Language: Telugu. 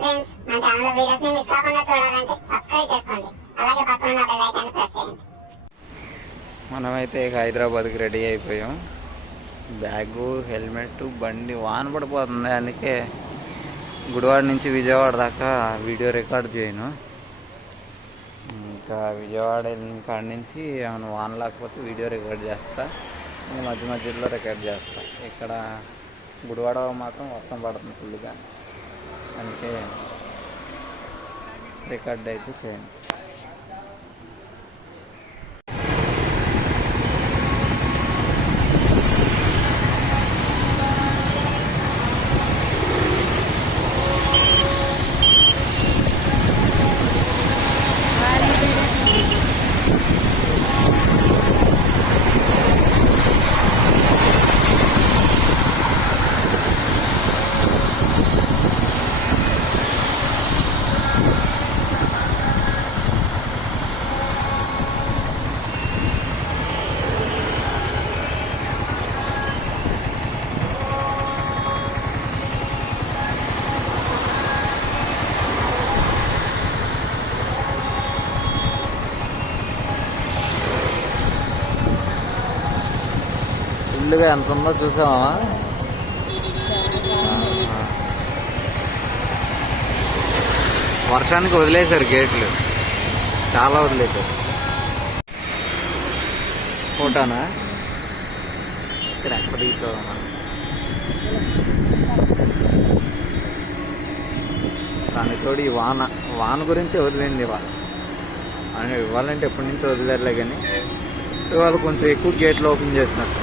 ఫ్రెండ్స్, మన ఛానల్ వీడియోస్ ని మిస్ కాకుండా చూడాలంటే సబ్స్క్రైబ్ చేసుకోండి. అలాగే పక్కన ఉన్న బెల్ ఐకాన్ ప్రెస్ చేయండి. మనమైతే హైదరాబాద్కి రెడీ అయిపోయాం. బ్యాగు, హెల్మెట్, బండి వాన పడిపోతుంది. అందుకే గుడివాడ నుంచి విజయవాడ దాకా వీడియో రికార్డ్ చేయను. ఇంకా విజయవాడ వెళ్ళిన కాడి నుంచి ఏమైనా వాన లేకపోతే వీడియో రికార్డ్ చేస్తా. ఇంకా మధ్య మధ్యలో రికార్డ్ చేస్తా. ఇక్కడ గుడివాడ మాత్రం వర్షం పడుతుంది ఫుల్గా, అందుకే రికార్డ్ అయితే చేయండి. ఫుల్గా ఎంత ఉందో చూసామా? వర్షానికి వదిలేశారు గేట్లు, చాలా వదిలేశారు. ఫోటోనా ఇక్కడ ఎక్కడ తీసుకోవాలన్నా? దానితోడు ఈ వాన గురించి వదిలింది ఇవాళ. ఇవ్వాలంటే ఎప్పటి నుంచో వదిలేరులే, కానీ ఇవాళ కొంచెం ఎక్కువ గేట్లు ఓపెన్ చేసినట్టు.